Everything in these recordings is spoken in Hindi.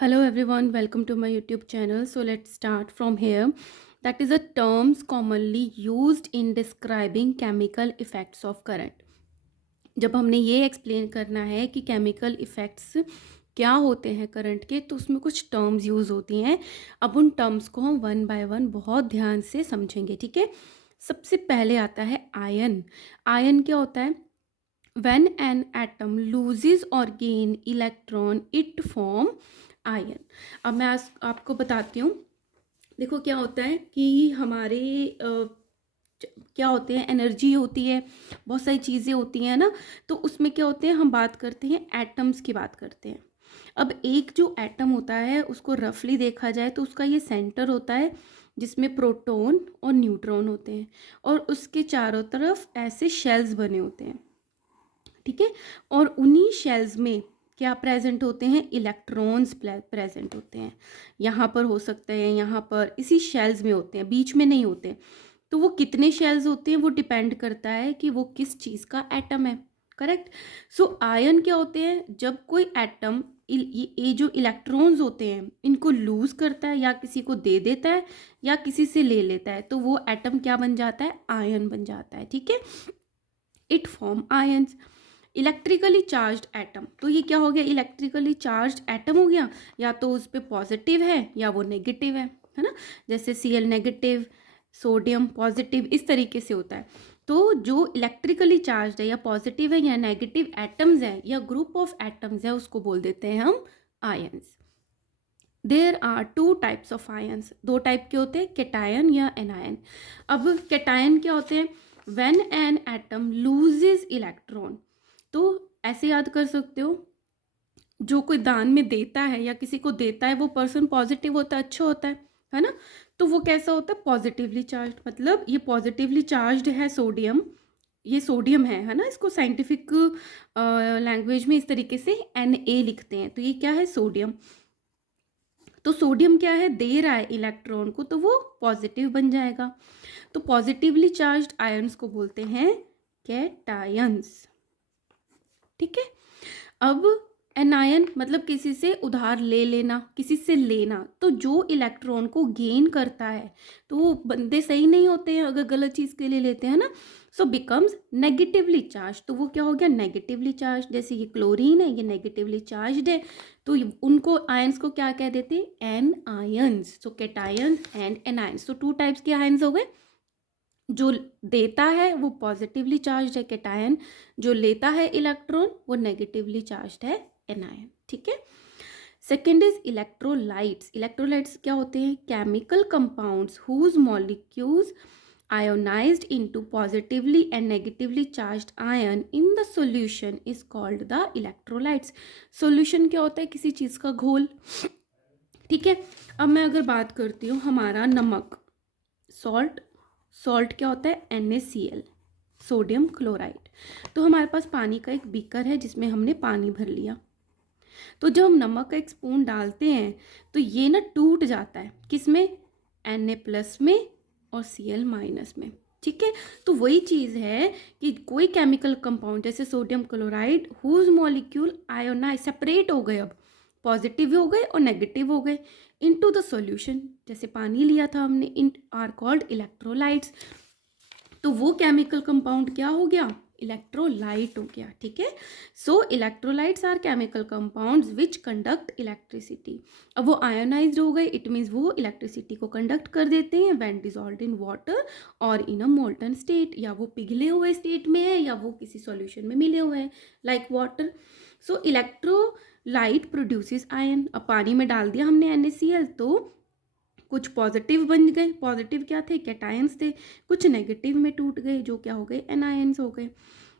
Hello everyone, welcome to my YouTube channel. So let's start from here. That is the terms commonly used in describing chemical effects of current. जब हमने ये एक्सप्लेन करना है कि केमिकल इफ़ेक्ट्स क्या होते हैं करंट के, तो उसमें कुछ टर्म्स यूज़ होती हैं. अब उन टर्म्स को हम वन बाय वन बहुत ध्यान से समझेंगे. ठीक है. सबसे पहले आता है आयन. आयन क्या होता है? When an atom loses or gain electron, it form ion. अब मैं आपको बताती हूँ. देखो क्या होता है कि हमारे क्या होते हैं, एनर्जी होती है, बहुत सारी चीज़ें होती हैं ना. तो उसमें क्या होते हैं, हम बात करते हैं एटम्स की बात करते हैं. अब एक जो एटम होता है उसको रफली देखा जाए तो उसका ये सेंटर होता है जिसमें प्रोटॉन और न्यूट्रॉन होते हैं और उसके चारों तरफ ऐसे शेल्स बने होते हैं. ठीक है. और उन्हीं शेल्स में क्या प्रेजेंट होते हैं? इलेक्ट्रॉन्स प्रेजेंट होते हैं. यहाँ पर हो सकते हैं, यहाँ पर इसी शेल्स में होते हैं, बीच में नहीं होते. तो वो कितने शेल्स होते हैं वो डिपेंड करता है कि वो किस चीज़ का एटम है. करेक्ट. सो आयन क्या होते हैं? जब कोई एटम ये जो इलेक्ट्रॉन्स होते हैं इनको लूज करता है या किसी को दे देता है या किसी से ले लेता है, तो वो एटम क्या बन जाता है? आयन बन जाता है. ठीक है. It form ions. Electrically charged atom, तो ये क्या हो गया? इलेक्ट्रिकली चार्ज्ड एटम हो गया. या तो उस पर पॉजिटिव है या वो नेगेटिव है ना. जैसे Cl नेगेटिव, सोडियम पॉजिटिव, इस तरीके से होता है. तो जो इलेक्ट्रिकली चार्ज्ड है या पॉजिटिव है या नेगेटिव एटम्स है या ग्रुप ऑफ एटम्स है उसको बोल देते हैं हम ions. There are two types of ions. दो टाइप के होते हैं, कैटायन या एनायन. अब कैटायन क्या होते हैं? When an atom loses electron. तो ऐसे याद कर सकते हो, जो कोई दान में देता है या किसी को देता है वो पर्सन पॉजिटिव होता है, अच्छा होता है ना. तो वो कैसा होता है? Positively charge. मतलब ये पॉजिटिवली चार्ज्ड है सोडियम, ये सोडियम है ना. इसको साइंटिफिक लैंग्वेज में इस तरीके से Na लिखते हैं. तो ये क्या है? सोडियम. तो सोडियम क्या है? दे रहा है इलेक्ट्रॉन को, तो वो पॉजिटिव बन जाएगा. तो पॉजिटिवली चार्ज्ड आयंस को बोलते हैं कैटायंस. ठीक है. अब एनायन मतलब किसी से उधार ले लेना, किसी से लेना. तो जो इलेक्ट्रॉन को गेन करता है, तो वो बंदे सही नहीं होते हैं अगर गलत चीज़ के लिए लेते हैं ना. सो बिकम्स नेगेटिवली चार्ज. तो वो क्या हो गया? Negatively charge. जैसे ये क्लोरीन है, ये नेगेटिवली चार्ज है, तो उनको आयंस को क्या कह देते हैं? An ions. So cations and anions. तो टू टाइप्स के आयंस हो गए. जो देता है वो पॉजिटिवली चार्ज है, कैटायन. जो लेता है इलेक्ट्रॉन वो नेगेटिवली चार्ज है, एनायन. ठीक है. Second is electrolytes. इलेक्ट्रोलाइट्स क्या होते हैं? Chemical compounds whose molecules ionized into positively and negatively charged ion in the solution is called the electrolytes. solution क्या होता है? किसी चीज़ का घोल. ठीक है. अब मैं अगर बात करती हूँ हमारा नमक, सॉल्ट. सॉल्ट क्या होता है? NaCl, sodium chloride. तो हमारे पास पानी का एक बीकर है जिसमें हमने पानी भर लिया. तो जब हम नमक का एक स्पून डालते हैं तो ये ना टूट जाता है. किस में? Na+ में और Cl- में. ठीक है. तो वही चीज़ है कि कोई केमिकल कंपाउंड जैसे sodium chloride whose molecule ionize separate हो गए, अब पॉजिटिव हो गए और नेगेटिव हो गए इनटू द सॉल्यूशन. जैसे पानी लिया था हमने, इन आर कॉल्ड इलेक्ट्रोलाइट्स. तो वो केमिकल कंपाउंड क्या हो गया? इलेक्ट्रोलाइट हो गया. ठीक है. So electrolytes are chemical compounds which conduct electricity. अब वो आयोनाइज्ड हो गए, इट मीन्स वो इलेक्ट्रिसिटी को कंडक्ट कर देते हैं व्हेन डिसॉल्व्ड इन वाटर और इन अ मोल्टन स्टेट. या वो पिघले हुए स्टेट में है या वो किसी सॉल्यूशन में मिले हुए हैं लाइक वाटर. सो इलेक्ट्रोलाइट प्रोड्यूसेस आयन. अब पानी में डाल दिया हमने NaCl, तो कुछ पॉजिटिव बन गए. पॉजिटिव क्या थे? कैटायंस थे. कुछ नेगेटिव में टूट गए जो क्या हो गए? एनायंस हो गए.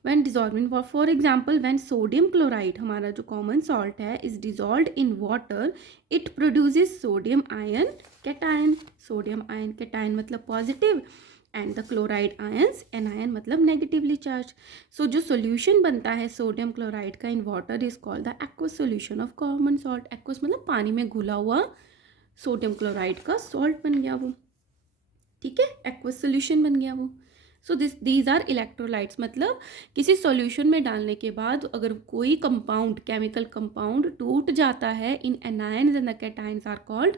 When dissolving for example when sodium chloride, हमारा जो कॉमन सॉल्ट है, is dissolved in water, it produces sodium ion cation. Sodium ion cation मतलब positive and the chloride ions anion मतलब नेगेटिवली चार्ज. सो जो सोल्यूशन बनता है सोडियम क्लोराइड का in water is called the aqueous solution of common salt. Aqueous मतलब पानी में घुला हुआ सोडियम क्लोराइड का सॉल्ट बन गया वो. ठीक है. एक्वस सोल्यूशन बन गया वो. सो दीज आर इलेक्ट्रोलाइट्स, मतलब किसी सॉल्यूशन में डालने के बाद अगर कोई कंपाउंड, केमिकल कंपाउंड टूट जाता है in anions and the cations are called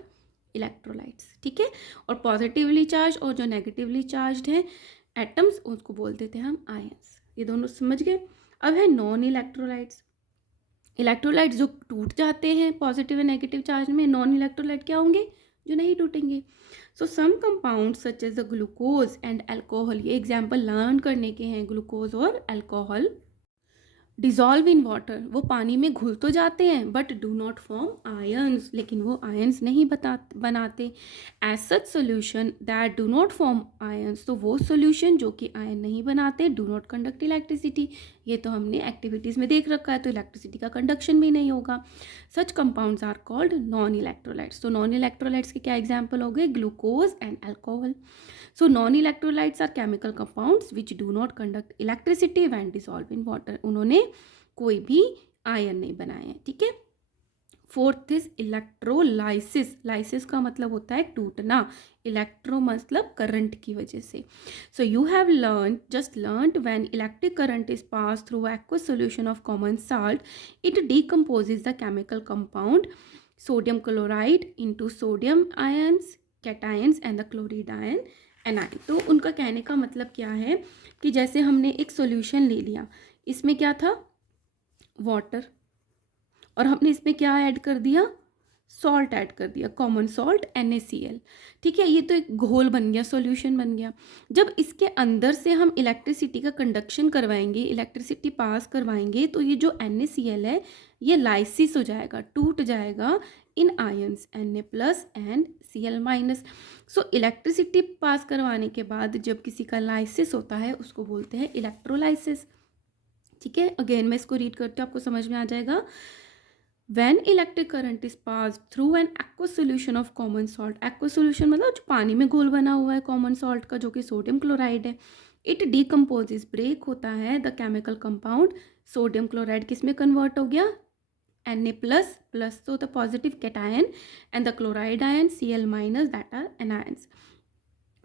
electrolytes, ठीक है। और पॉजिटिवली चार्ज और जो नेगेटिवली चार्ज हैं एटम्स, उसको बोलते थे हम आयंस। ये दोनों समझ गए। अब है नॉन इलेक्ट्रोलाइट्स। इलेक्ट्रोलाइट्स जो टूट जाते हैं पॉजिटिव एंड नेगेटिव चार्ज में। नॉन इलेक्ट्रोलाइट क्या होंगे? जो नहीं टूटेंगे। So some compound such as the glucose and alcohol, ये एग्जाम्पल लर्न करने के हैं, ग्लूकोज और अल्कोहल। डिजॉल्व इन वाटर, वो पानी में घुल तो जाते हैं but do not form ions, लेकिन वो आयंस नहीं बनाते। As such solution that do not form ions, तो वो सोल्यूशन जो कि आयन नहीं बनाते, डू नॉट कंडक्ट इलेक्ट्रिसिटी। ये तो हमने एक्टिविटीज़ में देख रखा है, तो इलेक्ट्रिसिटी का कंडक्शन भी नहीं होगा। Such compounds are called non electrolytes. तो नॉन इलेक्ट्रोलाइट्स के क्या एग्जाम्पल हो गए? Glucose and alcohol. So non-electrolytes are chemical compounds which do not conduct electricity when dissolved in water. उन्होंने कोई भी आयन नहीं बनाए हैं, ठीक है। Fourth is electrolysis. लाइसिस का मतलब होता है टूटना, इलेक्ट्रो मतलब करंट की वजह से। So you have just learned when electric current is pass through aqueous solution of common salt, it decomposes the chemical compound sodium chloride into sodium ions, cations and the chloride ion A9. तो उनका कहने का मतलब क्या है कि जैसे हमने एक सॉल्यूशन ले लिया, इसमें क्या था? वाटर, और हमने इसमें क्या ऐड कर दिया? सॉल्ट ऐड कर दिया, कॉमन सॉल्ट NaCl, ठीक है। ये तो एक घोल बन गया, सॉल्यूशन बन गया। जब इसके अंदर से हम इलेक्ट्रिसिटी का कंडक्शन करवाएंगे, इलेक्ट्रिसिटी पास करवाएंगे, तो ये जो NaCl है ये लाइसिस हो जाएगा, टूट जाएगा in ions Na+ and Cl-। So electricity pass करवाने के बाद जब किसी का लाइसिस होता है उसको बोलते हैं इलेक्ट्रोलाइसिस, ठीक है। अगेन मैं इसको रीड करती हूँ, आपको समझ में आ जाएगा। When electric current is passed through an aqueous solution of common salt, aqueous solution मतलब जो पानी में घोल बना हुआ है common salt का, जो कि सोडियम क्लोराइड है, it decomposes, ब्रेक होता है the chemical compound sodium chloride किस में कन्वर्ट हो गया? Na+, प्लस तो the positive cation and the chloride ion Cl- that are anions.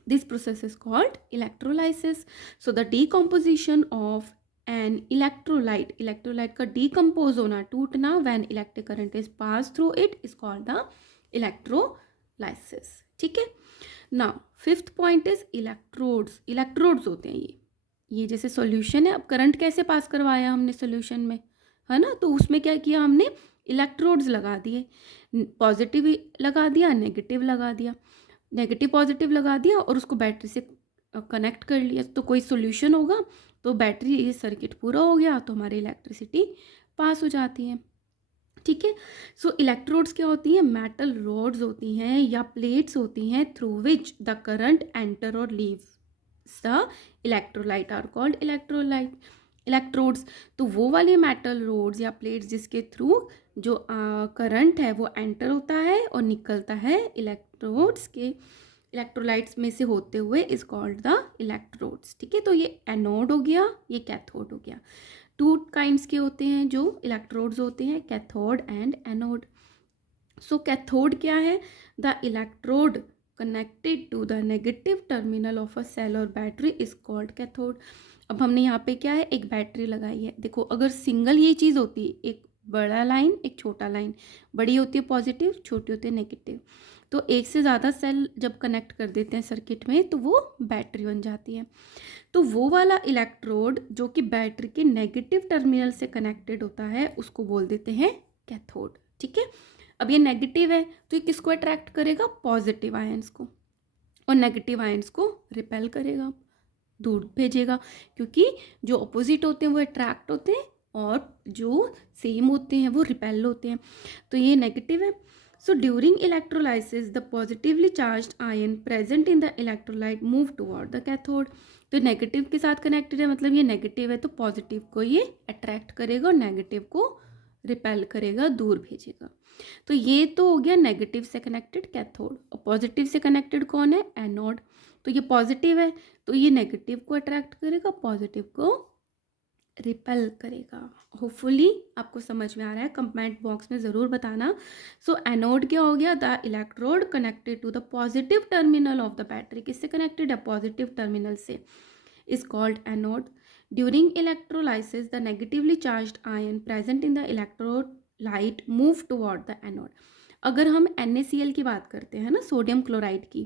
This process is called electrolysis. So the decomposition of an electrolyte, electrolyte का डिकम्पोज होना, टूटना, when electric current is pass through it is called the electrolysis, ठीक है। Now fifth point is electrodes. Electrodes होते हैं ये जैसे सॉल्यूशन है, अब करंट कैसे पास करवाया हमने सॉल्यूशन में, है ना, तो उसमें क्या किया हमने? इलेक्ट्रोड्स लगा दिए, पॉजिटिव लगा दिया, नेगेटिव लगा दिया, नेगेटिव पॉजिटिव लगा दिया और उसको बैटरी से कनेक्ट कर लिया। तो कोई सॉल्यूशन होगा तो बैटरी, ये सर्किट पूरा हो गया तो हमारी इलेक्ट्रिसिटी पास हो जाती है, ठीक है। सो इलेक्ट्रोड्स क्या होती हैं? मेटल रॉड्स होती हैं या प्लेट्स होती हैं through which the current enter और leave the electrolyte are called electrodes. तो वो वाले मेटल रोड्स या प्लेट्स जिसके थ्रू जो करंट है वो एंटर होता है और निकलता है इलेक्ट्रोड्स के, इलेक्ट्रोलाइट्स में से होते हुए इज कॉल्ड द इलेक्ट्रोड्स, ठीक है। तो ये एनोड हो गया, ये कैथोड हो गया। टू काइंड्स के होते हैं जो इलेक्ट्रोड्स होते हैं, cathode and anode. So cathode क्या है? The electrode connected to the negative terminal of a cell और बैटरी इज कॉल्ड कैथोड। अब हमने यहाँ पे क्या है? एक बैटरी लगाई है। देखो अगर सिंगल ये चीज़ होती, एक बड़ा लाइन एक छोटा लाइन, बड़ी होती है पॉजिटिव, छोटी होती है नेगेटिव, तो एक से ज़्यादा सेल जब कनेक्ट कर देते हैं सर्किट में तो वो बैटरी बन जाती है। तो वो वाला इलेक्ट्रोड जो कि बैटरी के नेगेटिव टर्मिनल से कनेक्टेड होता है उसको बोल देते हैं कैथोड, ठीक है। अब ये नेगेटिव है तो ये किसको अट्रैक्ट करेगा? पॉजिटिव आयंस को, और नेगेटिव आयंस को रिपेल करेगा, दूर भेजेगा, क्योंकि जो अपोजिट होते हैं वो अट्रैक्ट होते हैं और जो सेम होते हैं वो रिपेल होते हैं। तो ये नेगेटिव है। So during electrolysis, the positively charged ion present in the electrolyte move toward the cathode. तो नेगेटिव के साथ कनेक्टेड है, मतलब ये नेगेटिव है तो पॉजिटिव को ये अट्रैक्ट करेगा और नेगेटिव को रिपेल करेगा, दूर भेजेगा। तो ये तो हो गया नेगेटिव से कनेक्टेड कैथोड। और पॉजिटिव से कनेक्टेड कौन है? एनोड। तो ये पॉजिटिव है तो ये नेगेटिव को अट्रैक्ट करेगा, पॉजिटिव को रिपेल करेगा। होपफुली आपको समझ में आ रहा है, कमेंट बॉक्स में ज़रूर बताना। सो एनोड क्या हो गया? The electrode connected to the positive terminal of the battery. किससे कनेक्टेड है? पॉजिटिव टर्मिनल से। is called anode. During electrolysis, the negatively charged ion present in the electrolyte move toward the anode. अगर हम NaCl की बात करते हैं ना, सोडियम क्लोराइड की,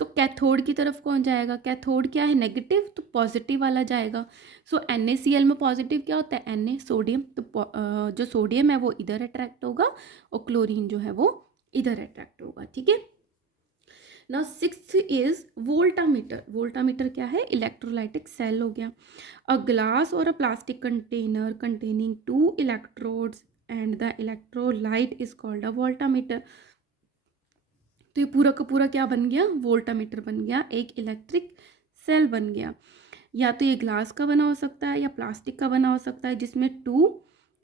तो कैथोड की तरफ कौन जाएगा? कैथोड क्या है? नेगेटिव, तो पॉजिटिव वाला जाएगा. सो NaCl में पॉजिटिव क्या होता है? Na, sodium. तो जो सोडियम है वो इधर अट्रैक्ट होगा और क्लोरीन जो है वो इधर अट्रैक्ट होगा. ठीक है. Now sixth is voltameter. Voltameter क्या है? इलेक्ट्रोलाइटिक सेल हो गया. अ ग्लास और अ plastic container containing 2 electrodes and the electrolyte is called a voltameter. तो ये पूरा का पूरा क्या बन गया? वोल्टामीटर बन गया, एक इलेक्ट्रिक सेल बन गया. या तो ये ग्लास का बना हो सकता है या प्लास्टिक का बना हो सकता है, जिसमें 2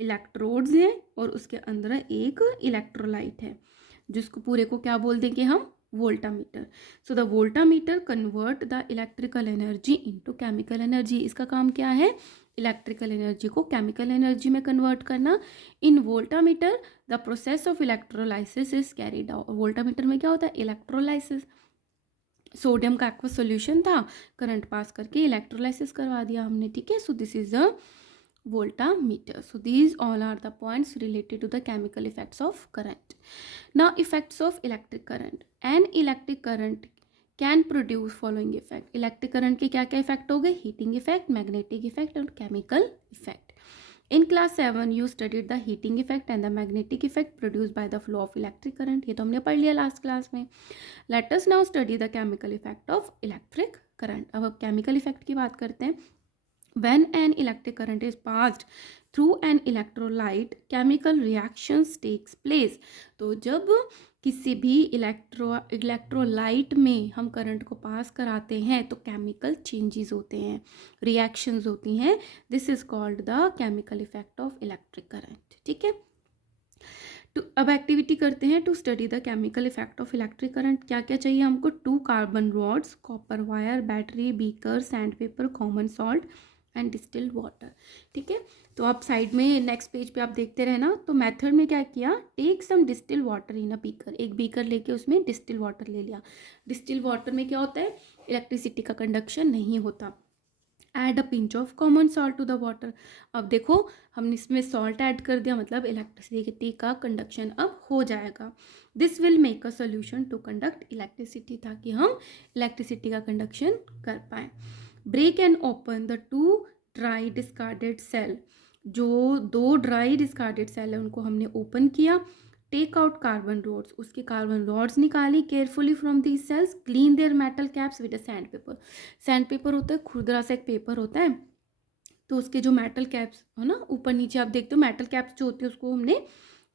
इलेक्ट्रोड्स हैं और उसके अंदर एक इलेक्ट्रोलाइट है, जिसको पूरे को क्या बोल देंगे हम? Voltameter. So the voltameter convert the electrical energy into chemical energy. इसका काम क्या है? इलेक्ट्रिकल एनर्जी को केमिकल एनर्जी में कन्वर्ट करना. In voltameter the process of electrolysis is carried out. Voltameter में क्या होता है? इलेक्ट्रोलाइसिस. सोडियम का एक्वा सोल्यूशन था, करंट पास करके इलेक्ट्रोलाइसिस करवा दिया हमने. ठीक है. So this is a voltmeter. So these all are the points related to the chemical effects of current. Now effects of electric current. An electric current can produce following effect. Electric current के क्या क्या effect हो गए? Heating effect, magnetic effect और chemical effect. In class 7 you studied the heating effect and the magnetic effect produced by the flow of electric current. ये तो हमने पढ़ लिया लास्ट क्लास में. Let us now study the chemical effect of electric current. अब chemical effect की बात करते हैं. When an electric current is passed through an electrolyte, chemical reactions takes place. तो जब किसी भी इलेक्ट्रोलाइट में हम करंट को पास कराते हैं तो केमिकल चेंजेस होते हैं, रिएक्शंस होती हैं. This is called the chemical effect of electric current. ठीक है. तो अब एक्टिविटी करते हैं to study the chemical effect of electric current. क्या क्या चाहिए हमको? 2 carbon rods, copper wire, battery, beaker, sand paper, common salt and distilled water. ठीक है. तो आप साइड में नेक्स्ट पेज पे आप देखते रहना. तो मेथड में क्या किया? Take some distil water in a beaker. एक बीकर लेके उसमें डिस्टिल वाटर ले लिया. डिस्टिल वाटर में क्या होता है? इलेक्ट्रिसिटी का कंडक्शन नहीं होता. Add a pinch of common salt to the water. अब देखो हमने इसमें सॉल्ट ऐड कर दिया, मतलब इलेक्ट्रिसिटी का कंडक्शन अब हो जाएगा. This will make a solution to conduct electricity, ताकि हम इलेक्ट्रिसिटी का कंडक्शन कर पाएँ. Break and open the 2 dry discarded cell. जो 2 ड्राई डिस्कार्डेड सेल है उनको हमने ओपन किया. Take out carbon rods. उसके कार्बन रॉड्स निकाली carefully from these cells. Clean their metal caps with a sand paper. Sand paper होता है, खुरदरा सा एक पेपर होता है, तो उसके जो मेटल कैप्स है ना, ऊपर नीचे आप देखते हो मेटल कैप्स जो होती है, उसको हमने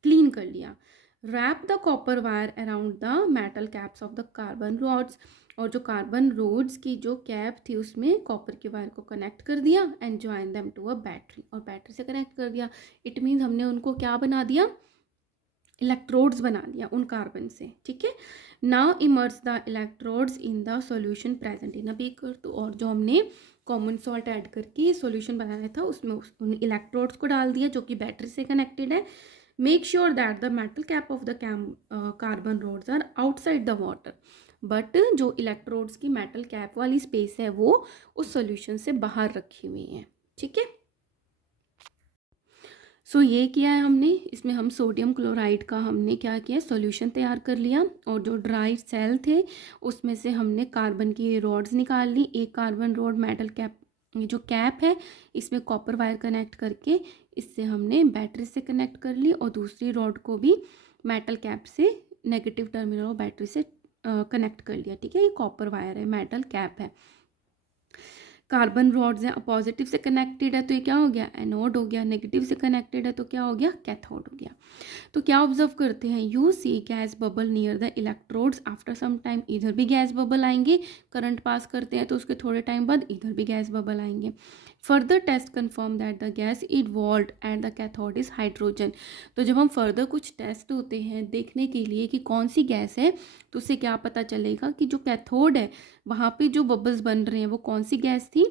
क्लीन कर लिया. Wrap the copper wire around the metal caps of the carbon rods. और जो कार्बन रोड्स की जो कैप थी उसमें कॉपर के वायर को कनेक्ट कर दिया and join them to a battery. और बैटरी से कनेक्ट कर दिया. इट मीन्स हमने उनको क्या बना दिया? इलेक्ट्रोड्स बना दिया उन कार्बन से. ठीक है. Now immerse the electrodes in the solution present in a beaker. तो और जो हमने कॉमन सॉल्ट ऐड करके सॉल्यूशन बनाया था उसमें उन इलेक्ट्रोड्स को डाल दिया जो कि बैटरी से कनेक्टेड है. Make sure that the metal cap of the carbon rods are outside the water. But जो इलेक्ट्रोड्स की मेटल कैप वाली स्पेस है वो उस सॉल्यूशन से बाहर रखी हुई है. ठीक है. सो ये किया है हमने. इसमें हम सोडियम क्लोराइड का हमने क्या किया? सॉल्यूशन तैयार कर लिया. और जो ड्राई सेल थे उसमें से हमने कार्बन की रॉड्स निकाल ली. एक कार्बन रॉड मेटल कैप, ये जो कैप है इसमें कॉपर वायर कनेक्ट करके इससे हमने बैटरी से कनेक्ट कर ली. और दूसरी रॉड को भी मेटल कैप से नेगेटिव टर्मिनल और बैटरी से कनेक्ट कर लिया. ठीक है. ये कॉपर वायर है, मेटल कैप है. कार्बन रॉड्स हैं, पॉजिटिव से कनेक्टेड है तो ये क्या हो गया? एनोड हो गया. नेगेटिव से कनेक्टेड है तो क्या हो गया? कैथोड हो गया. तो क्या ऑब्जर्व करते हैं? You see gas bubble near the electrodes after some time. इधर भी गैस बबल आएंगे, करंट पास करते हैं तो उसके थोड़े टाइम बाद इधर भी गैस बबल आएंगे. Further test confirm that the gas involved at the cathode is hydrogen. तो जब हम फर्दर कुछ टेस्ट होते हैं देखने के लिए कि कौन सी गैस है, तो उससे क्या पता चलेगा कि जो कैथोड है वहाँ पे जो बबल्स बन रहे हैं वो कौन सी गैस थी?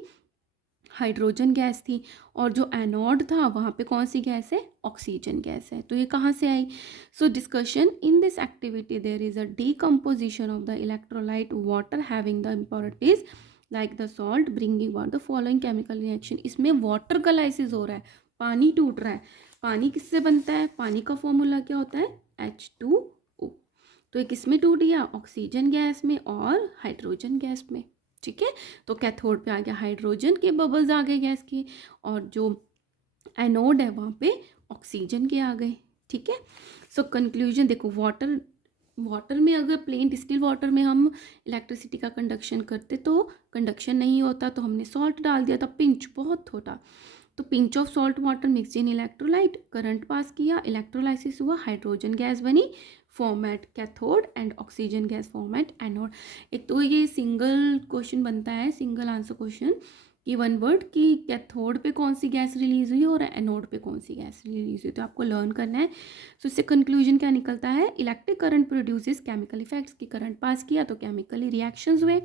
हाइड्रोजन गैस थी. और जो एनोड था वहाँ पे कौन सी गैस है? ऑक्सीजन गैस है. तो ये कहाँ से आई? So discussion in this activity there is a decomposition of the electrolyte water having the impurities like the salt bringing about the following chemical reaction. इसमें वाटर का लाइसिस हो रहा है, पानी टूट रहा है। पानी किससे बनता है? पानी का फॉर्मूला क्या होता है? H2O। तो ये किस में टूट गया? ऑक्सीजन गैस में और हाइड्रोजन गैस में। ठीक है, तो कैथोड पे आ गया हाइड्रोजन के बबल्स आ गए गैस के, और जो एनोड है वहाँ पे ऑक्सीजन के आ गए। ठीक है, सो कंक्लूजन देखो, वाटर में अगर प्लेन डिस्टिल वाटर में हम इलेक्ट्रिसिटी का कंडक्शन करते तो कंडक्शन नहीं होता, तो हमने सॉल्ट डाल दिया था, पिंच बहुत छोटा, तो pinch of salt water mix in electrolyte, current pass किया, इलेक्ट्रोलाइसिस हुआ, हाइड्रोजन गैस बनी, format cathode and oxygen gas format anode. एक तो ये सिंगल क्वेश्चन बनता है, सिंगल आंसर क्वेश्चन कि वन वर्ड कि कैथोड पे कौन सी गैस रिलीज हुई और एनोड पे कौन सी गैस रिलीज हुई, तो आपको लर्न करना है। सो इससे कंक्लूजन क्या निकलता है? Electric current produces chemical effects, की करंट पास किया तो केमिकली रिएक्शंस हुए,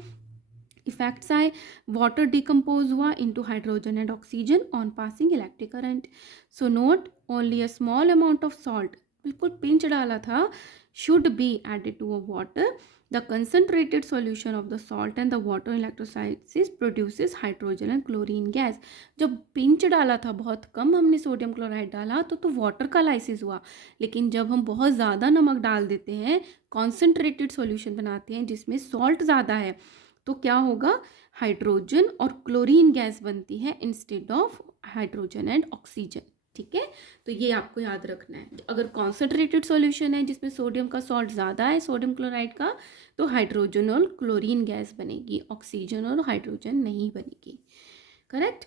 इफेक्ट्स आए, वाटर डिकम्पोज हुआ into hydrogen and oxygen on passing electric current. So not only a small amount of salt, बिल्कुल पिंच डाला था, should be added to a water, the concentrated solution of the salt and the water electrolysis produces hydrogen and chlorine gas. जब पिंच डाला था, बहुत कम हमने सोडियम क्लोराइड डाला तो वाटर का लाइसिस हुआ, लेकिन जब हम बहुत ज़्यादा नमक डाल देते हैं, कॉन्सेंट्रेटेड सॉल्यूशन बनाते हैं जिसमें सॉल्ट ज़्यादा है, तो क्या होगा? हाइड्रोजन और क्लोरीन गैस बनती है instead of hydrogen and oxygen. ठीक है, तो ये आपको याद रखना है। अगर कॉन्सेंट्रेटेड सॉल्यूशन है जिसमें सोडियम का सॉल्ट ज़्यादा है, सोडियम क्लोराइड का, तो हाइड्रोजन और क्लोरीन गैस बनेगी, ऑक्सीजन और हाइड्रोजन नहीं बनेगी। Correct.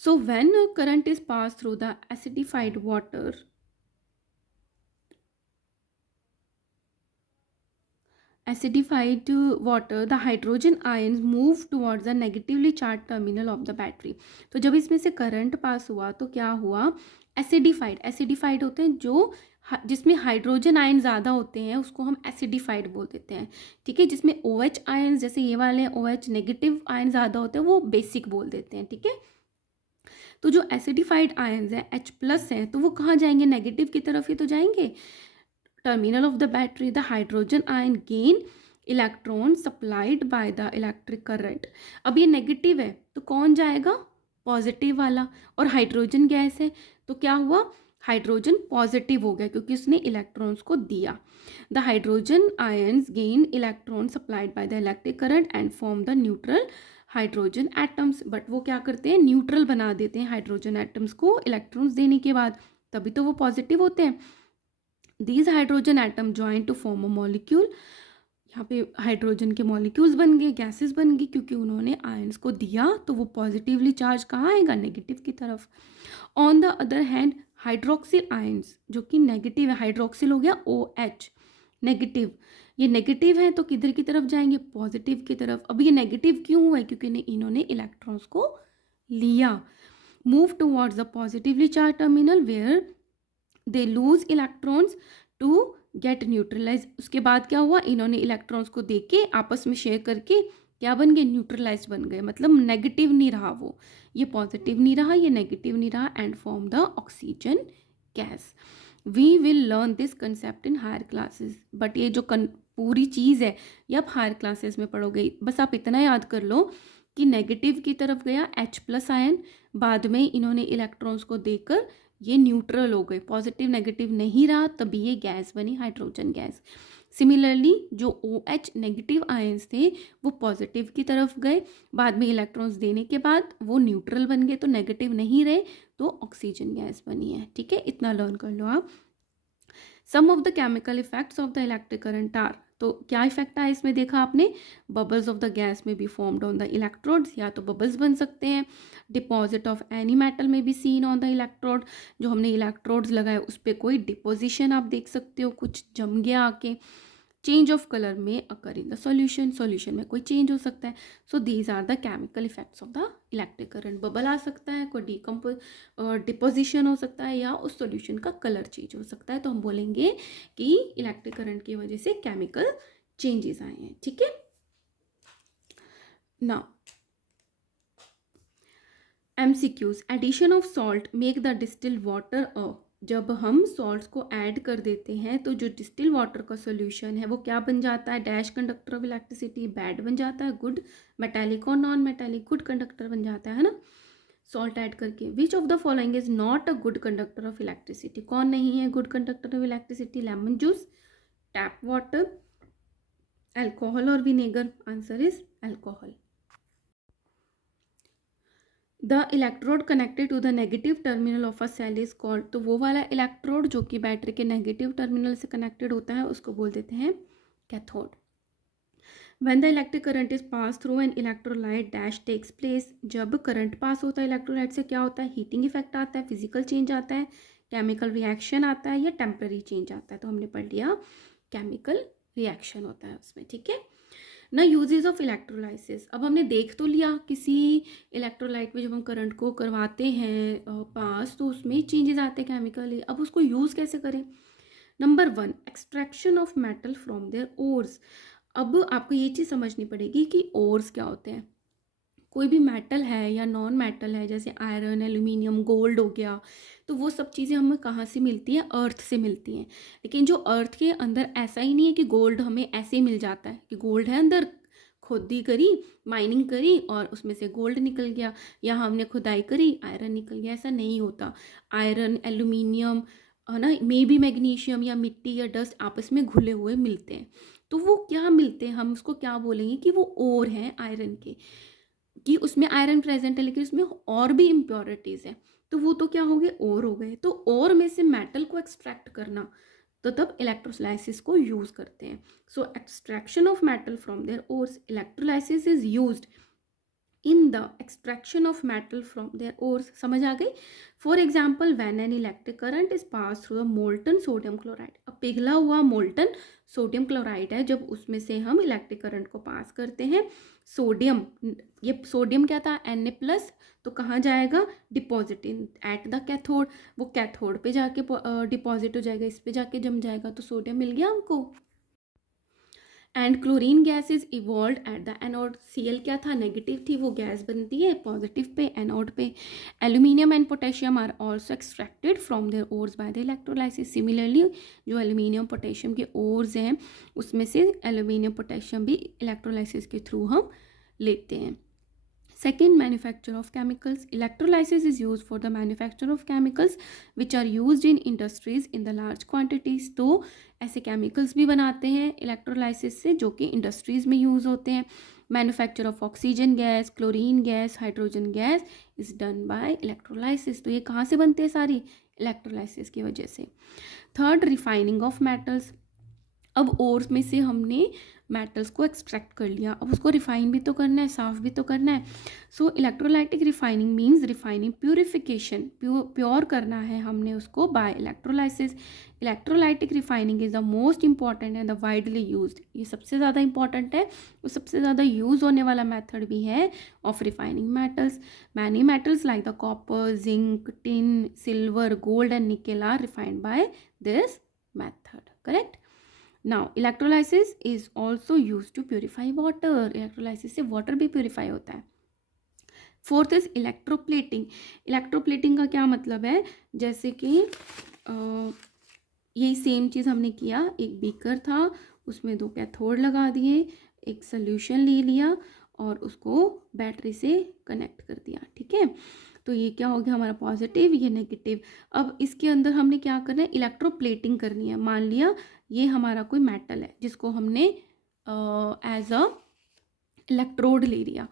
So when current is pass through the acidified water, the hydrogen ions move towards the negatively charged terminal of the battery। तो जब इसमें से करंट पास हुआ तो क्या हुआ? एसिडिफाइड होते हैं जो जिसमें हाइड्रोजन आयन ज़्यादा होते हैं उसको हम एसिडिफाइड बोल देते हैं। ठीक है, जिसमें OH आयन जैसे ये वाले OH नेगेटिव आयन ज़्यादा होते हैं वो बेसिक बोल देते हैं। ठीक है, तो जो एसिडिफाइड आयन्स हैं H+ हैं तो वो कहाँ जाएंगे? नेगेटिव की तरफ ही तो जाएंगे। Terminal of the battery, the hydrogen ion gain electron supplied by the electric current. अब ये नेगेटिव है तो कौन जाएगा? पॉजिटिव वाला, और हाइड्रोजन गैस है तो क्या हुआ? हाइड्रोजन पॉजिटिव हो गया क्योंकि उसने इलेक्ट्रॉन्स को दिया। The hydrogen ions gain electron supplied by the electric current and form the neutral hydrogen atoms. But वो क्या करते हैं? न्यूट्रल बना देते हैं हाइड्रोजन एटम्स को इलेक्ट्रॉन्स देने के बाद, तभी तो वो पॉजिटिव होते हैं। These hydrogen atom join to form a molecule। यहाँ पे हाइड्रोजन के मॉलिक्यूल्स बन गए, गैसेस बन गई, क्योंकि उन्होंने आयंस को दिया तो वो पॉजिटिवली चार्ज कहाँ आएगा? नेगेटिव की तरफ। On the other hand hydroxyl ions जो कि नेगेटिव है, हाइड्रोक्सिल हो गया OH नेगेटिव, ये नेगेटिव है तो किधर की तरफ जाएंगे? पॉजिटिव की तरफ। अब ये नेगेटिव क्यों हुआ है? क्योंकि इन्होंने इलेक्ट्रॉन्स को लिया। Move towards the positively charge terminal where they lose electrons to get neutralize. उसके बाद क्या हुआ? इन्होंने इलेक्ट्रॉन्स को देके आपस में शेयर करके क्या बन गए? न्यूट्रलाइज बन गए, मतलब नेगेटिव नहीं रहा वो, ये पॉजिटिव नहीं रहा, ये नेगेटिव नहीं रहा, and form the oxygen gas. We will learn this concept in higher classes. But ये जो पूरी चीज़ है ये आप हायर क्लासेस में पढ़ोगे। बस आप इतना याद कर लो कि नेगेटिव की तरफ गया H+ आयन, बाद में इन्होंने इलेक्ट्रॉन्स को देकर ये न्यूट्रल हो गए, पॉजिटिव नेगेटिव नहीं रहा, तभी ये गैस बनी हाइड्रोजन गैस। सिमिलरली जो OH नेगेटिव आयंस थे वो पॉजिटिव की तरफ गए, बाद में इलेक्ट्रॉन्स देने के बाद वो न्यूट्रल बन गए, तो नेगेटिव नहीं रहे, तो ऑक्सीजन गैस बनी है। ठीक है, इतना लर्न कर लो आप। Some of the chemical effects of the electric current are, तो क्या इफेक्ट आया इसमें देखा आपने? Bubbles of the gas may be formed on the electrodes, या तो बबल्स बन सकते हैं। Deposit of any metal may be seen on the electrode, जो हमने इलेक्ट्रोड्स लगाए उस पर कोई डिपोजिशन आप देख सकते हो, कुछ जम गया आके। चेंज ऑफ कलर में अकर इन द सॉल्यूशन में कोई चेंज हो सकता है। So these are the chemical effects of the electric current. Bubble आ सकता है, कोई डिपोजिशन हो सकता है, या उस सॉल्यूशन का कलर चेंज हो सकता है, तो हम बोलेंगे कि इलेक्ट्रिक करंट की वजह से केमिकल चेंजेस आए हैं। ठीक है, now MCQs, addition of salt make the distilled water a जब हम सॉल्ट्स को ऐड कर देते हैं तो जो डिस्टिल वाटर का सॉल्यूशन है वो क्या बन जाता है, dash conductor of electricity, bad बन जाता है, गुड, मेटालिक और नॉन मेटालिक, गुड कंडक्टर बन जाता है ना सॉल्ट ऐड करके। Which of the following is not a good conductor of electricity, कौन नहीं है good conductor of electricity, lemon juice, tap water, alcohol और vinegar, answer is alcohol. The electrode connected to the negative terminal of a cell is called, तो वो वाला इलेक्ट्रोड जो कि बैटरी के नेगेटिव टर्मिनल से कनेक्टेड होता है उसको बोल देते हैं cathode. When the electric current is pass through an electrolyte dash takes place, जब करंट पास होता है इलेक्ट्रोलाइट से क्या होता है, हीटिंग इफेक्ट आता है, फिजिकल चेंज आता है, केमिकल रिएक्शन आता है या टेम्पररी चेंज आता है, तो हमने पढ़ लिया केमिकल रिएक्शन होता है उसमें, ठीक है ना। यूजेस ऑफ इलेक्ट्रोलाइसिस, अब हमने देख तो लिया किसी इलेक्ट्रोलाइट में जब हम करंट को करवाते हैं पास तो उसमें चेंजेस आते हैं केमिकली, अब उसको यूज़ कैसे करें। Number 1, extraction of metal from their ores. अब आपको ये चीज़ समझनी पड़ेगी कि ओर्स क्या होते हैं। कोई भी मेटल है या नॉन मेटल है जैसे आयरन, एल्यूमिनियम, गोल्ड हो गया, तो वो सब चीज़ें हमें कहाँ से मिलती है, अर्थ से मिलती हैं। लेकिन जो अर्थ के अंदर ऐसा ही नहीं है कि गोल्ड हमें ऐसे ही मिल जाता है कि गोल्ड है अंदर, खोदी करी, माइनिंग करी और उसमें से गोल्ड निकल गया, या हमने खुदाई करी आयरन निकल गया, ऐसा नहीं होता। आयरन, एल्यूमिनियम है ना, मे भी मैग्नीशियम या मिट्टी या डस्ट आपस में घुले हुए मिलते हैं। तो वो क्या मिलते हैं, हम उसको क्या बोलेंगे कि वो ओर हैं आयरन के, कि उसमें आयरन प्रेजेंट है लेकिन उसमें और भी इम्प्योरिटीज़ है, तो वो तो क्या हो गए, ओर हो गए। तो ओर में से मेटल को एक्सट्रैक्ट करना, तो तब इलेक्ट्रोलाइसिस को यूज़ करते हैं। So extraction of metal from their ores, electrolysis is used in the extraction of metal from their ores, समझ आ गई। For example when an electric current is pass through the molten sodium chloride, अब पिघला हुआ मोल्टन सोडियम क्लोराइड है, जब उसमें से हम इलेक्ट्रिक करंट को पास करते हैं, सोडियम, ये सोडियम क्या था, Na+, तो कहाँ जाएगा, deposit in eight the cathode, वो कैथोड पे जाके डिपॉजिट हो जाएगा, इस पे जाके जम जाएगा, तो सोडियम मिल गया हमको। And chlorine gas is evolve at the anode, Cl क्या था, नेगेटिव थी, वो गैस बनती है पॉजिटिव पे, एनोड पे। Aluminium and potassium are also extracted from their ores by the electrolysis, similarly जो एल्यूमिनियम पोटेशियम के ओर्स हैं उसमें से एल्यूमिनियम पोटेशियम भी इलेक्ट्रोलाइसिस के थ्रू हम लेते हैं। Second, manufacture of chemicals. Electrolysis is used for the manufacture of chemicals which are used in industries in the large quantities. तो ऐसे chemicals भी बनाते हैं electrolysis से जो कि industries में use होते हैं. Manufacture of oxygen gas, chlorine gas, hydrogen gas is done by electrolysis. तो ये कहाँ से बनते हैं सारी, electrolysis की वजह से. Third, refining of metals. अब ओर्स में से हमने मेटल्स को एक्सट्रैक्ट कर लिया, अब उसको रिफाइन भी तो करना है, साफ भी तो करना है। So electrolytic refining means refining, purification, pure करना है हमने उसको by electrolysis. Electrolytic refining is the most important and the widely used, ये सबसे ज़्यादा इंपॉर्टेंट है, वो सबसे ज़्यादा यूज़ होने वाला मेथड भी है of refining metals. Many metals like the copper, zinc, tin, silver, gold and nickel are refined by this method, correct. Now electrolysis is also use to purify water, electrolysis से वाटर भी प्योरीफाई होता है। Fourth is electroplating. इलेक्ट्रोप्लेटिंग का क्या मतलब है, जैसे कि यही सेम चीज़ हमने किया, एक बीकर था उसमें 2 कैथोड लगा दिए, एक सोल्यूशन ले लिया और उसको बैटरी से कनेक्ट कर दिया, ठीक है। तो ये क्या हो गया हमारा पॉजिटिव, ये नेगेटिव। अब इसके अंदर हमने क्या करना है, इलेक्ट्रोप्लेटिंग करनी है। मान लिया ये हमारा कोई मेटल है जिसको हमने एज अ इलेक्ट्रोड ले लिया,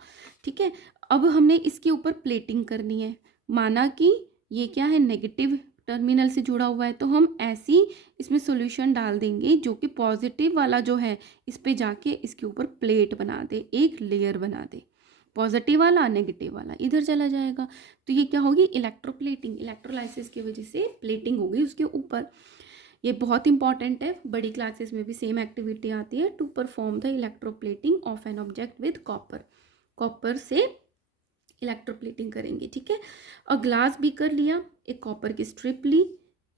ठीक है। अब हमने इसके ऊपर प्लेटिंग करनी है, माना कि ये क्या है, नेगेटिव टर्मिनल से जुड़ा हुआ है, तो हम ऐसी इसमें सॉल्यूशन डाल देंगे जो कि पॉजिटिव वाला जो है इस पे जाके इसके ऊपर प्लेट बना दे, एक लेयर बना दे, पॉजिटिव वाला नेगेटिव वाला इधर चला जाएगा। तो ये क्या होगी, इलेक्ट्रोप्लेटिंग, इलेक्ट्रोलाइसिस की वजह से प्लेटिंग होगी उसके ऊपर। ये बहुत इंपॉर्टेंट है, बड़ी क्लासेस में भी सेम एक्टिविटी आती है, to perform the electroplating of an object with copper, copper से इलेक्ट्रोप्लेटिंग करेंगे, ठीक है। और ग्लास बीकर लिया, एक कॉपर की स्ट्रिप ली,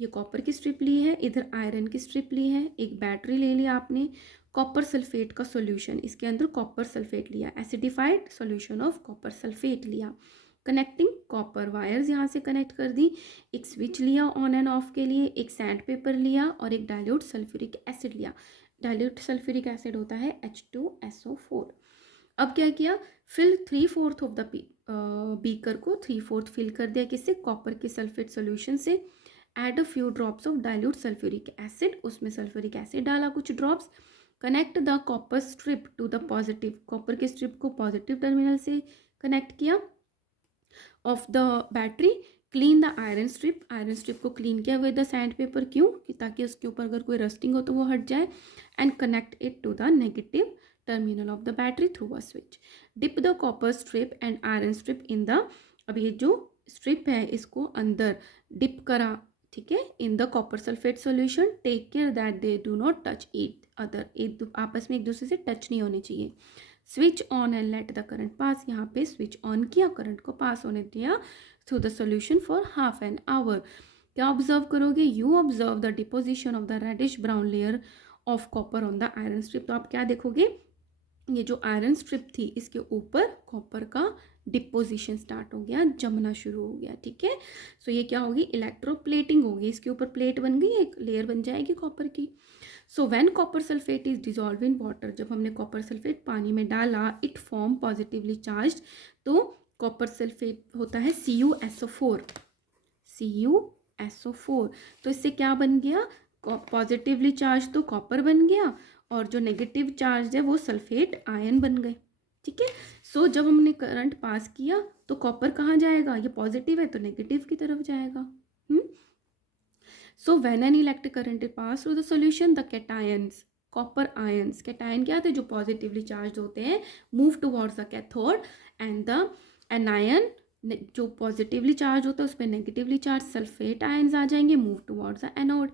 ये कॉपर की स्ट्रिप ली है, इधर आयरन की स्ट्रिप ली है, एक बैटरी ले लिया आपने, कॉपर सल्फेट का सॉल्यूशन, इसके अंदर कॉपर सल्फेट लिया, acidified solution of copper sulphate लिया, कनेक्टिंग कॉपर वायर्स यहाँ से कनेक्ट कर दी, एक स्विच लिया ऑन एंड ऑफ के लिए, एक सैंड पेपर लिया और एक डाइल्यूट सल्फ्यूरिक एसिड लिया। डाइल्यूट सल्फ्यूरिक एसिड होता है H2SO4। अब क्या किया, फिल 3/4 ऑफ द बीकर को 3/4 फिल कर दिया किससे, कॉपर के सल्फेट सोल्यूशन से। Add a few drops of dilute sulphuric acid, उसमें सल्फ्यूरिक एसिड डाला कुछ drops. Connect the copper strip to the positive, copper के स्ट्रिप को पॉजिटिव टर्मिनल से कनेक्ट किया of the battery. Clean the iron strip, iron strip को क्लीन किया विद द सैंड पेपर, क्यों कि ताकि उसके ऊपर अगर कोई रस्टिंग हो तो वो हट जाए। And connect it to the negative terminal of the battery through a switch. Dip the copper strip and iron strip in the, अब ये जो स्ट्रिप है इसको अंदर डिप करा, ठीक है, in the copper sulphate solution. Take care that they do not touch each other, एक आपस में एक दूसरे से टच नहीं होने चाहिए। Switch on and let the current pass, यहाँ पे स्विच ऑन किया, करंट को पास होने दिया through the solution for half an hour. क्या ऑब्जर्व करोगे, you observe the deposition of the reddish brown layer of copper on the iron strip. तो आप क्या देखोगे, ये जो आयरन स्ट्रिप थी इसके ऊपर कॉपर का डिपोजिशन स्टार्ट हो गया, जमना शुरू हो गया, ठीक है। सो ये क्या होगी, इलेक्ट्रोप्लेटिंग होगी, इसके ऊपर प्लेट बन गई, एक लेयर बन जाएगी कॉपर की। So when copper sulphate is dissolve in water, जब हमने कॉपर सल्फेट पानी में डाला, इट फॉर्म पॉजिटिवली चार्ज, तो कॉपर सल्फेट होता है CuSO4, CuSO4। तो इससे क्या बन गया, पॉजिटिवली चार्ज तो कॉपर बन गया और जो नेगेटिव चार्ज है वो सल्फेट आयन बन गए, ठीक है। सो जब हमने करंट पास किया तो कॉपर कहाँ जाएगा, ये पॉजिटिव है तो नेगेटिव की तरफ जाएगा। So when an electric current is pass through the solution, the cations, copper ions, cation क्या थे, जो पॉजिटिवली चार्ज होते हैं, move towards the cathode, and the anion जो पॉजिटिवली चार्ज होता है उस पर नेगेटिवली चार्ज सल्फेट आयंस आ जाएंगे, move towards the anode.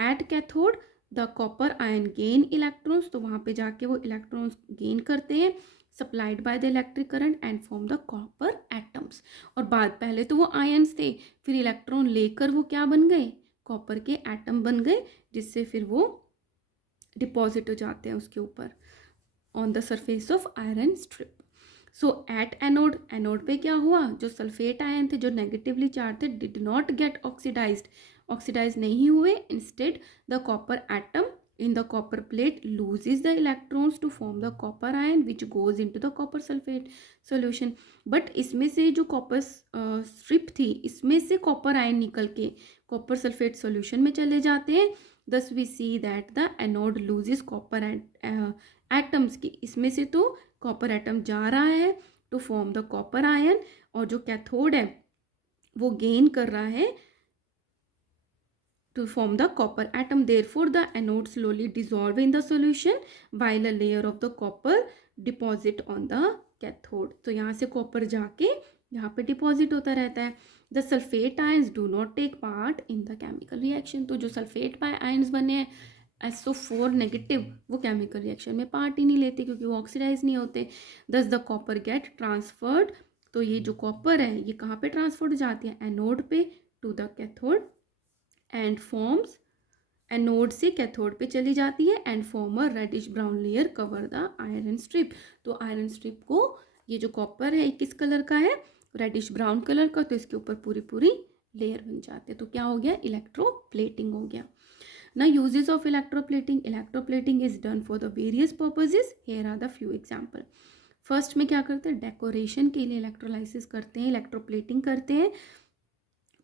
At cathode the copper ion gain electrons, तो वहाँ पे जाके वो इलेक्ट्रॉन्स गेन करते हैं, supplied by the electric current and form the copper atoms. और बाद पहले तो वो आयंस थे, फिर इलेक्ट्रॉन लेकर वो क्या बन गए, कॉपर के एटम बन गए, जिससे फिर वो डिपॉजिट हो जाते हैं उसके ऊपर on the surface of iron strip. So at anode, anode पे क्या हुआ, जो सल्फेट आयन थे जो नेगेटिवली चार्ज थे did not get oxidized, oxidize नहीं हुए, instead the copper atom in the copper plate loses the electrons to form the copper ion which goes into the copper sulfate solution। but इसमें से जो कॉपर स्ट्रिप थी इसमें से कॉपर आयन निकल के कॉपर सल्फेट सॉल्यूशन में चले जाते हैं। thus we see that the anode loses copper atoms की, इसमें से तो कॉपर एटम जा रहा है to form the copper ion, और जो कैथोड है वो गेन कर रहा है to form the copper atom। therefore the anode slowly dissolve in the solution while a layer of the copper deposit on the cathode। तो यहाँ से कॉपर जाके यहाँ पे डिपॉजिट होता रहता है। the sulfate ions do not take part in the chemical reaction। तो जो सल्फेट आयंस बने हैं SO4 नेगेटिव, वो केमिकल रिएक्शन में पार्ट ही नहीं लेते क्योंकि वो ऑक्सीडाइज नहीं होते। thus the copper get transferred, तो ये जो कॉपर है ये कहाँ पे ट्रांसफर जाती है, एनोड पे to the cathode and forms, anode से कैथोड पे चली जाती है and form a reddish brown layer cover the iron strip. तो आयरन स्ट्रिप को, ये जो कॉपर है किस कलर का है, रेडिश ब्राउन कलर का, तो इसके ऊपर पूरी पूरी लेयर बन जाते हैं। तो क्या हो गया, इलेक्ट्रोप्लेटिंग हो गया ना। Uses of electroplating, electroplating is done for the various purposes, here are the few example. First में क्या करते हैं, डेकोरेशन के लिए इलेक्ट्रोलाइसिस करते हैं, इलेक्ट्रोप्लेटिंग करते हैं।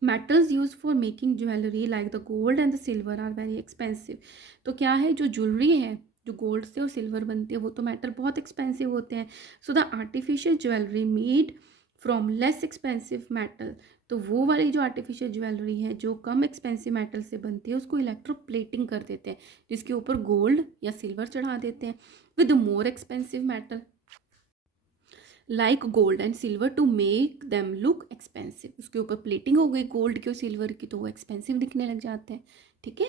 Metals use for making jewellery like the gold and the silver are very expensive. तो क्या है, जो ज्वेलरी है जो गोल्ड से और सिल्वर बनती है वो तो मेटल बहुत एक्सपेंसिव होते हैं। So the artificial jewellery made from less expensive metal, तो वो वाली जो आर्टिफिशियल ज्वेलरी है जो कम एक्सपेंसिव मेटल से बनती है उसको इलेक्ट्रोप्लेटिंग कर देते हैं, जिसके ऊपर गोल्ड या सिल्वर चढ़ा देते हैं with more expensive metal like gold and silver to make them look expensive. उसके ऊपर प्लेटिंग हो गई गोल्ड की और सिल्वर की, तो वो एक्सपेंसिव दिखने लग जाते हैं, ठीक है।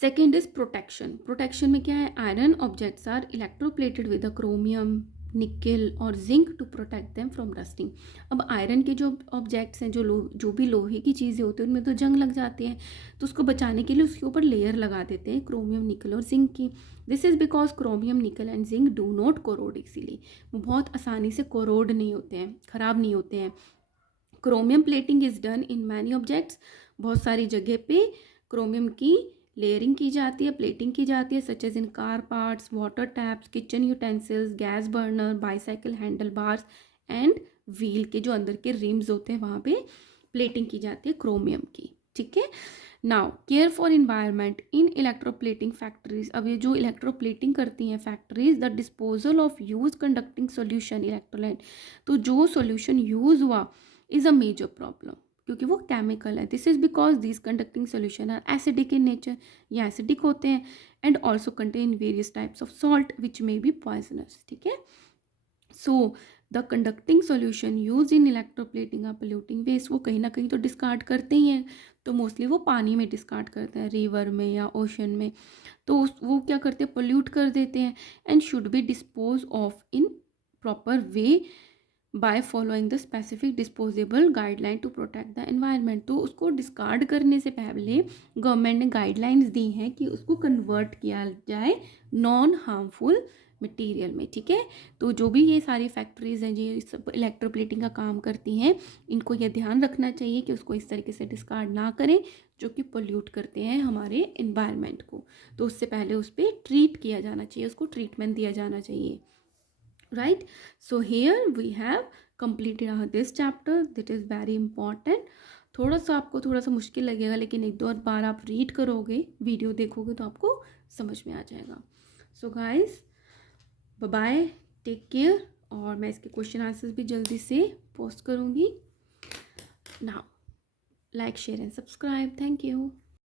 Second is protection. प्रोटेक्शन में क्या है, iron objects are electroplated with chromium, nickel और zinc to protect them from rusting. अब आयरन के जो ऑब्जेक्ट्स हैं, जो भी लोहे की चीज़ें होती हैं उनमें तो जंग लग जाती है, तो उसको बचाने के लिए उसके ऊपर लेयर लगा देते हैं क्रोमियम, निकल और जिंक की। दिस इज़ बिकॉज क्रोमियम, निकल and zinc do not corrode easily, वो बहुत आसानी से कोरोड नहीं होते हैं, ख़राब नहीं होते हैं, chromium plating is done in many objects, बहुत सारी जगह पे क्रोमियम की लेयरिंग की जाती है, प्लेटिंग की जाती है, such as in car parts, water taps, kitchen utensils, gas burner, bicycle handle bars and wheel के जो अंदर के रिम्स होते हैं वहाँ पे प्लेटिंग की जाती है क्रोमियम की, ठीक है। Now care for environment in electroplating factories, अब ये जो इलेक्ट्रोप्लेटिंग करती हैं factories, the disposal of use conducting solution electrolyte, तो जो सोल्यूशन यूज हुआ इज अ मेजर प्रॉब्लम क्योंकि वो केमिकल है। This is because this conducting solution are acidic in nature, ये एसिडिक होते हैं, and also contain various types of salt which may be poisonous, ठीक है। So the conducting solution use in electroplating are polluting waste, वो कहीं ना कहीं तो डिस्कार्ड करते ही हैं, तो मोस्टली वो पानी में डिस्कार्ड करते हैं, रिवर में या ओशन में, तो वो क्या करते हैं, पोल्यूट कर देते हैं, and should be dispose of in proper way by following the specific disposable guideline to protect the environment, तो उसको डिस्कार्ड करने से पहले गवर्नमेंट ने गाइडलाइंस दी हैं कि उसको कन्वर्ट किया जाए नॉन हार्मफुल मटेरियल में, ठीक है। तो जो भी ये सारी फैक्ट्रीज हैं जी सब इलेक्ट्रोप्लेटिंग का काम करती हैं, इनको ये ध्यान रखना चाहिए कि उसको इस तरीके से डिस्कार्ड ना करें जो कि पोल्यूट करते हैं हमारे इन्वायरमेंट को, तो उससे पहले उस पर ट्रीट किया जाना चाहिए, उसको ट्रीटमेंट दिया जाना चाहिए, right? So here we have completed this chapter that is very important. थोड़ा सा आपको थोड़ा सा मुश्किल लगेगा लेकिन एक दो बार आप रीड करोगे, वीडियो देखोगे तो आपको समझ में आ जाएगा। So guys bye bye, take care, और मैं इसके क्वेश्चन आंसर्स भी जल्दी से पोस्ट करूँगी। Now like share and subscribe, thank you.